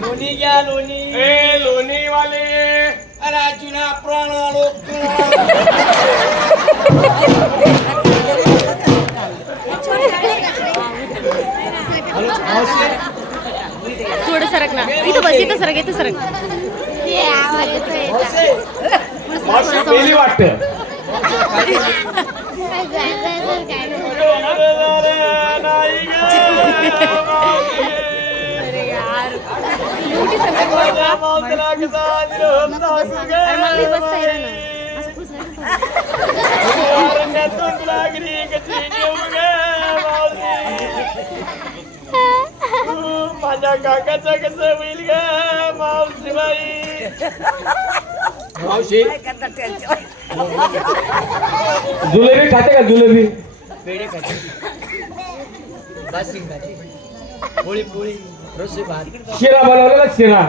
लोणी घ्या लोणी. ए लोणी वाले अरे जुना पुराणा लोक. थोडं सरक ना. इथं बस, इथं सरक, इथं सरक. मावशी पेली वाटतं. अरे यार माझ्या काकाचं कसं होईल ग मावशीबाई. मावशी जुलेबी खाते का जुलेबी? पेढे खाते, बासिंग खाते, पोळी पोळी, रस्सी भात, शिरा बनवलेला शिरा.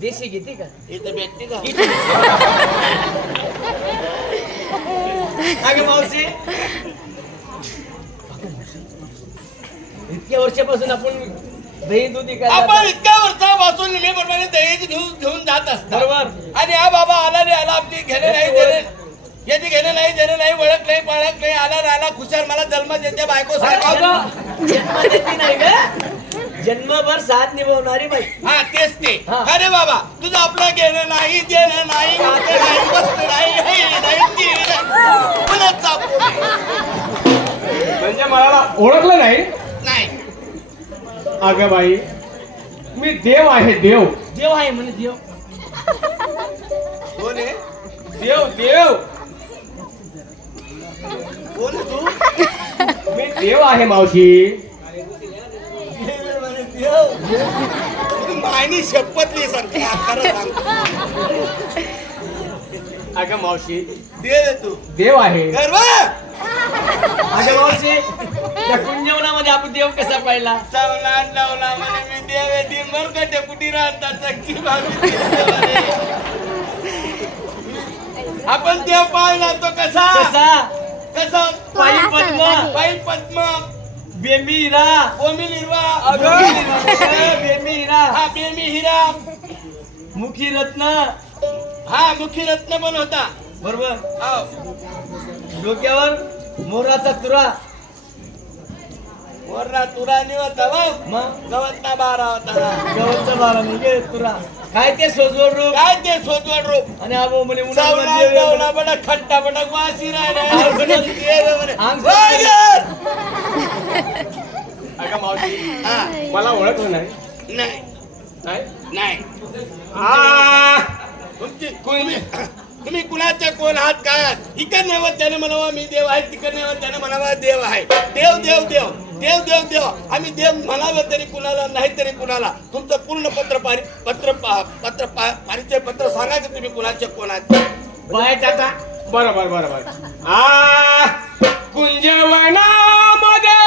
देशी घेते का? इथं भेटते का? अगं मावशी, इतक्या वर्षापासून आपण दही दूध आपण इतक्या वर्षापासून नेहमीप्रमाणे दही घेऊन जात असतो. बरोबर. आणि हा बाबा आला नाही आला, आपली घेणे नाही देणे, याची घेणे नाही देणे नाही, ओळख नाही पाळख नाही, आला राहिला खुशाल मला जन्म देते बायको सारखा. जन्म देते नाही ग, जन्मभर साथ निभवणारी बाई. हा तेच ते. हा. अरे बाबा तुझं आपलं घेणं नाही देणं नाही, खाते नाही, वस्तू नाही, हे नाही, ती नाही, पुन्हा चापू म्हणजे मला ओळखलं नाही. नाही. अगं बाई, मी देव आहे देव. देव आहे म्हणे देव. कोण आहे? देव देव कोण आहे तू? मी देव आहे मावशी. मायनी शपथली सारखी खरं सांगतो. अगं मावशी, देव आहे तू. देव आहे. गर्व अगं मावशी, त्या कुंजवनामध्ये आपण देव कसा पाहिला? चावला लावला म्हणे मी देव आहे. दिनभर कटे कुटी राहतात सच्ची भाभी देवाने. आपण देव पाहिला तो कसा कसा? कसा पायी पद्म, पायी पद्म, बेंबी हिरा. कोमिल हिरवा, अगं बेंबी हिरा, हा बेमी हिरा, मुखी रत्न. हा मुखी रत्न पण होता. बरोबर. हो. डोक्यावर मोराचा तुरा. वरना तुरानी होता बघ, मग गवतना बारा होता. गवतचा बारा म्हणजे तुरा. काय ते सोजवड रूप. काय ते सोदवड रूप. आणि आबो म्हणे चावला उन्हामध्ये देव आहे लावला बडा खट्टा बडा वासी राहिला. अंग अगं मावशी, हा, मला ओळखलं नाही. नाही नाही? नाही. आ, तुम्ही कुणाच्या कोण आहात काय आहात? इकडे नेवत त्याने म्हणावा मी देव आहे, तिकडे नेवत त्याने म्हणावा देव आहे. देव देव देव देव देव देव. आम्ही देव म्हणावं तरी कुणाला नाही तरी कुणाला. तुमचं पूर्ण परिचय पत्र सांगा की तुम्ही कुणाचे कोण आहात. बाहेर टाका. बरोबर बरोबर. आ, कुंजवनामध्ये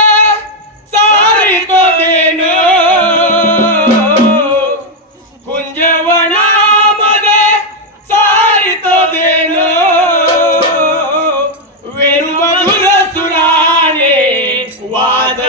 सारी तो देन, कुंजवनामध्ये सारी तो देन, वेणुमधुर सुराने वाद